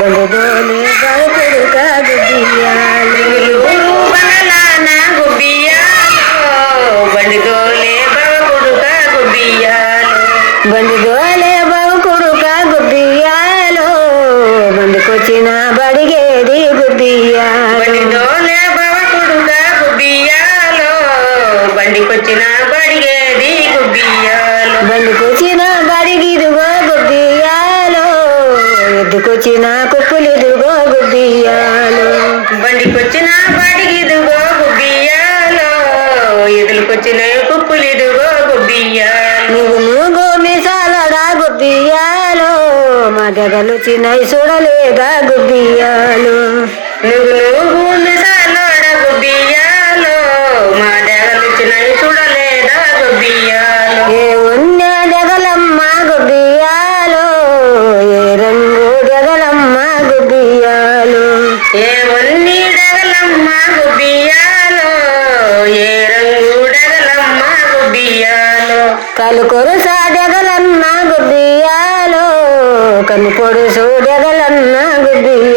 బండుదోలే బడుకుడుక గుబ్బియాలో బంగళాన గుబ్బియాలో బండిదోలే బడుకుడుక గుబ్బియాలో బండుదోలే బడుకుడుక గుబ్బియాలో బండుకొచ్చిన బడిగేది గుబ్బియాలో బండిదోలే బడుకుడుక గుబ్బియాలో బండికొచ్చిన బడిగేది గుబ్బియాలో బండికొచ్చిన బడిగిదుగో గుబ్బియాలో ఎద్దుకొచ్చిన కుప్పులిదుగో గుబ్బియాలో బండికొచ్చిన బడిగిదుగో గుబ్బియాలో ఎదులుకొచ్చిన కుప్పులిదుగో గుబ్బియాలో నువ్వు మిసాలడా గుబ్బియాలో మా దగ్గలు చిన్నవి చూడలేదా గుబ్బియాలు నువ్వు మిసాలోడ గుబ్బియాలో మా డగలొచ్చిన చూడలేదా గుబ్బియాలో ఏ ఉన్న డగలమ్మ గుబ్బియాలో ఏ రంగు డగలమ్మ గుబ్బియాలు ఏ ఒన్ని డగలమ్మ గుబ్బియాలో ఏ రంగు డగలమ్మ గుబ్బియాలో కలు కొరుసా డగలన్న గుబ్బియాలో కను పొడుసు డగలన్న గుబ్బియాలో